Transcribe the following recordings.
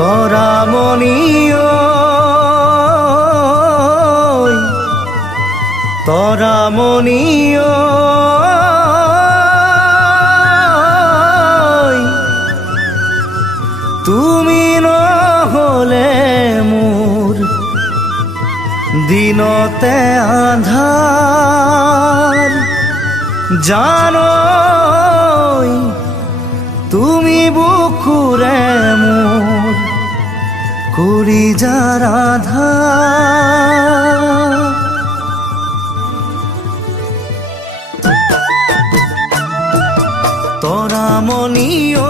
তৰামণি ঐ তৰামণি ঐ তুমি নহ'লে মোৰ দিনতে আন্ধাৰ জানৈ তুমি বুকুৰে মোৰ কৰি যাৰ আধাৰ তৰামণি ঐ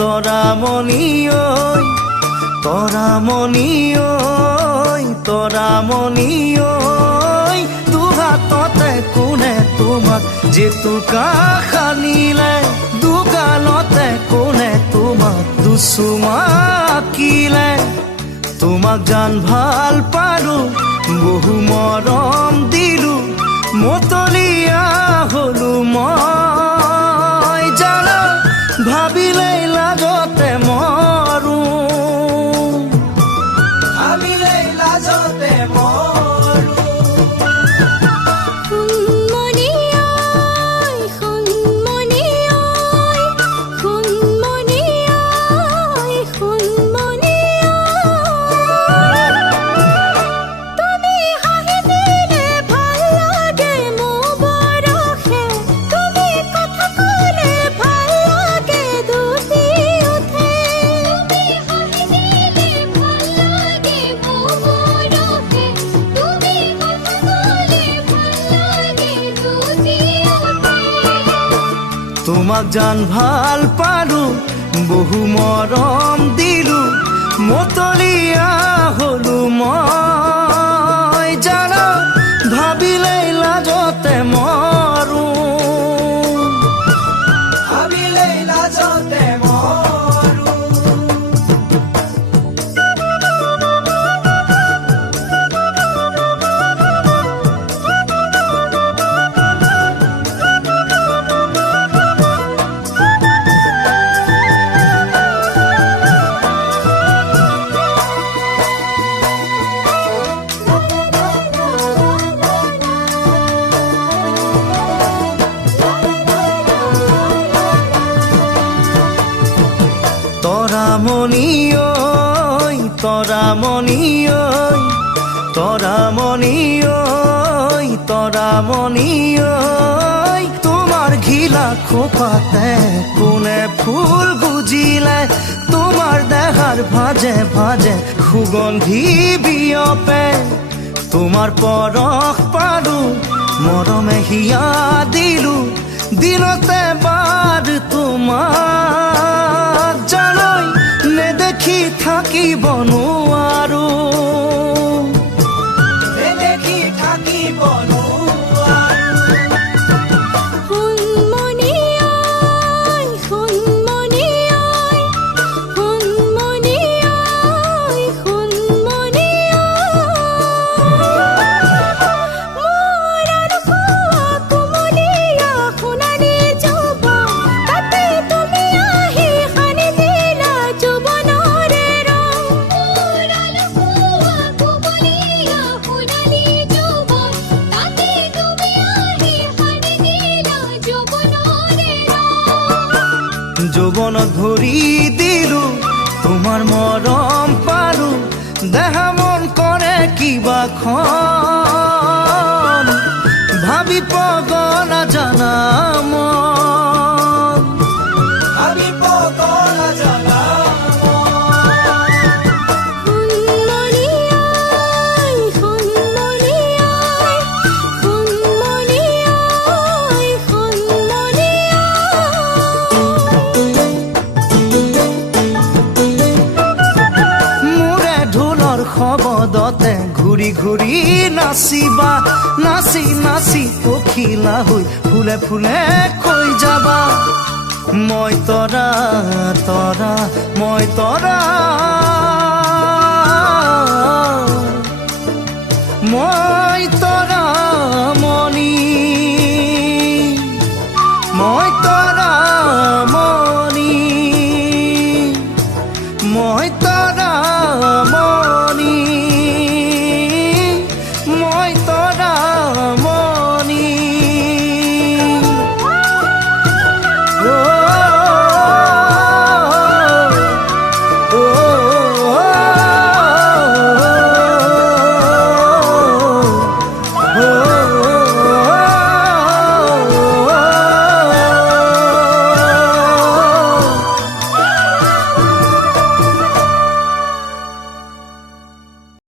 তৰামণি ঐ তৰামণি ঐ তৰামণি ঐ দুহাততে কোনে তোমাক জেতুকা সানিলে দুগালতে কোনে তোমাক দুচুমা আঁকিলে তোমাক জান ভাল পালো বহু মৰম দিলো মতলীয়া হলো মই জানো ভাবিলেই লাগতে মৰো ভাবিলেই লাজতে মৰো তোমাক জান ভাল পালো বহু মৰম দিলো মতলীয়া হলো মই জানো ভাবিলেই লাজতে মৰো ভাবিলেই লাজতে মৰো তৰামণি ঐ তৰামণি ঐ তৰামণি ঐ তৰামণি ঐ তোমাৰ ঘিলা খোপাতে কোনে ফুল গুজিলে তোমাৰ দেহাৰ ভাজে ভাজে সুগন্ধি বিয়পে তোমাৰ পৰশ পালো মৰমে হিয়া দিলো দিনতে বাৰ তোমাক জানৈ নেদেখি থাকিব নোৱাৰো নেদেখি থাকিব যৌৱনত ভৰি দিলো তোমাৰ মৰম পালো দেহা মন কৰে কিবা খন ভাবি পগলা জানা মন ভাবি পগলা জানা খবদতে ঘূৰি ঘূৰি নাচিবা নাচি নাচি পখিলা হৈ ফুলে ফুলে কৈ যাবা মই তৰা তৰা মই তৰা মই তৰা মণি মই তৰা মণি মই তৰা